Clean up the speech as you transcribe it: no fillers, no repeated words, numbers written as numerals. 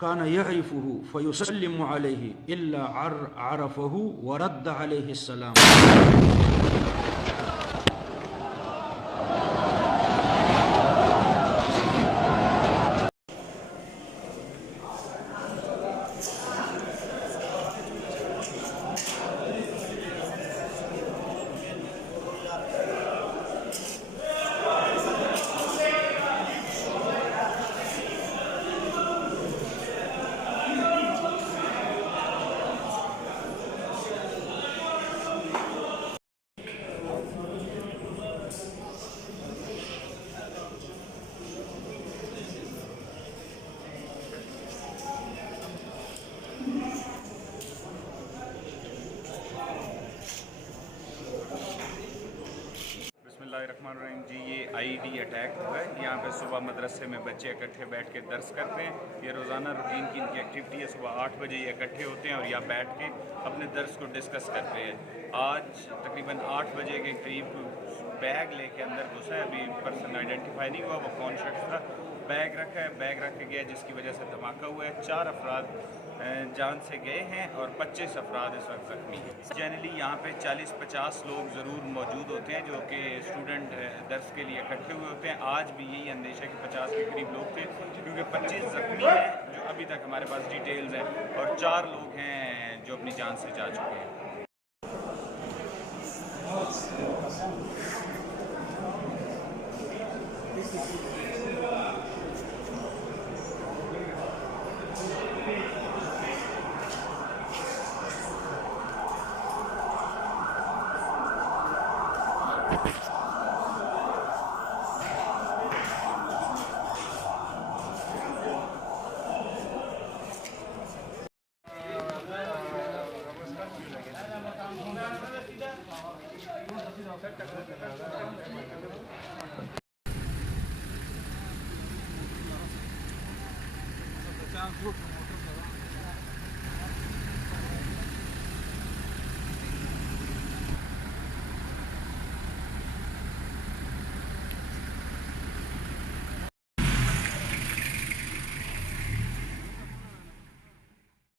कान यअरिफुहु फयुसल्लिमु अलैहि इल्ला अरफहु व रद्द अलैहि सलाम। बिस्मिल्लाहिर्रहमानिर्रहीम जी, ये आईडी अटैक हुआ है। यहाँ पे सुबह मदरसे में बच्चे इकट्ठे बैठ के दर्स करते हैं। ये रोज़ाना रूटीन की इनकी एक्टिविटी है। सुबह 8 बजे ये इकट्ठे होते हैं और यहाँ बैठ के अपने दर्स को डिस्कस करते हैं। आज तकरीबन 8 बजे के करीब बैग लेके अंदर घुसा है। अभी पर्सन आइडेंटिफाई नहीं हुआ वो कौन शख्स था। बैग रखा है, बैग रख के गया जिसकी वजह से धमाका हुआ है। 4 अफराद जान से गए हैं और 25 अफराद इस वक्त जख्मी हैं। जनरली यहाँ पे 40-50 लोग ज़रूर मौजूद होते हैं जो कि स्टूडेंट दर्स के लिए इकट्ठे हुए होते हैं। आज भी यही अंदेशा कि 50 के करीब लोग थे, क्योंकि 25 जख्मी हैं जो अभी तक हमारे पास डिटेल्स हैं, और 4 लोग हैं जो अपनी जान से जा चुके हैं। Group.